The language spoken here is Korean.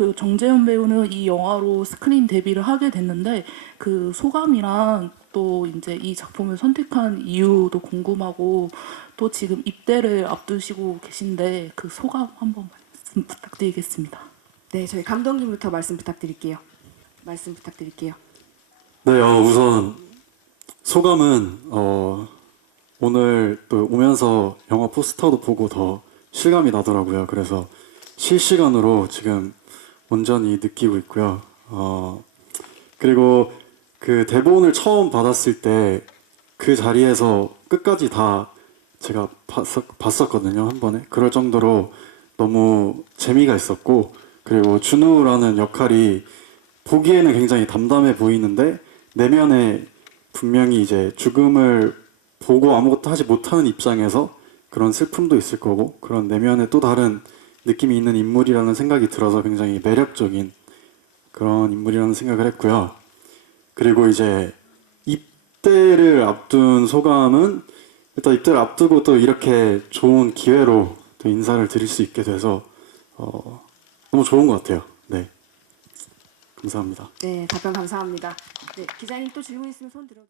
그 정재현 배우는 이 영화로 스크린 데뷔를 하게 됐는데 그 소감이랑 또 이제 이 작품을 선택한 이유도 궁금하고 또 지금 입대를 앞두시고 계신데 그 소감 한번 말씀 부탁드리겠습니다. 네, 저희 감독님부터 말씀 부탁드릴게요. 말씀 부탁드릴게요. 네, 어, 우선 소감은 어, 오늘 또 오면서 영화 포스터도 보고 더 실감이 나더라고요. 그래서 실시간으로 지금 온전히 느끼고 있고요. 어, 그리고 그 대본을 처음 받았을 때 그 자리에서 끝까지 다 제가 봤었, 봤었 거든요. 한 번에. 그럴 정도로 너무 재미가 있었고 그리고 준우라는 역할이 보기에는 굉장히 담담해 보이는데 내면에 분명히 이제 죽음을 보고 아무것도 하지 못하는 입장에서 그런 슬픔도 있을 거고 그런 내면에 또 다른 느낌이 있는 인물이라는 생각이 들어서 굉장히 매력적인 그런 인물이라는 생각을 했고요. 그리고 이제 입대를 앞둔 소감은 일단 입대를 앞두고 또 이렇게 좋은 기회로 또 인사를 드릴 수 있게 돼서 어, 너무 좋은 것 같아요. 네. 감사합니다. 네, 답변 감사합니다. 네, 기자님 또 질문 있으면 손 들어.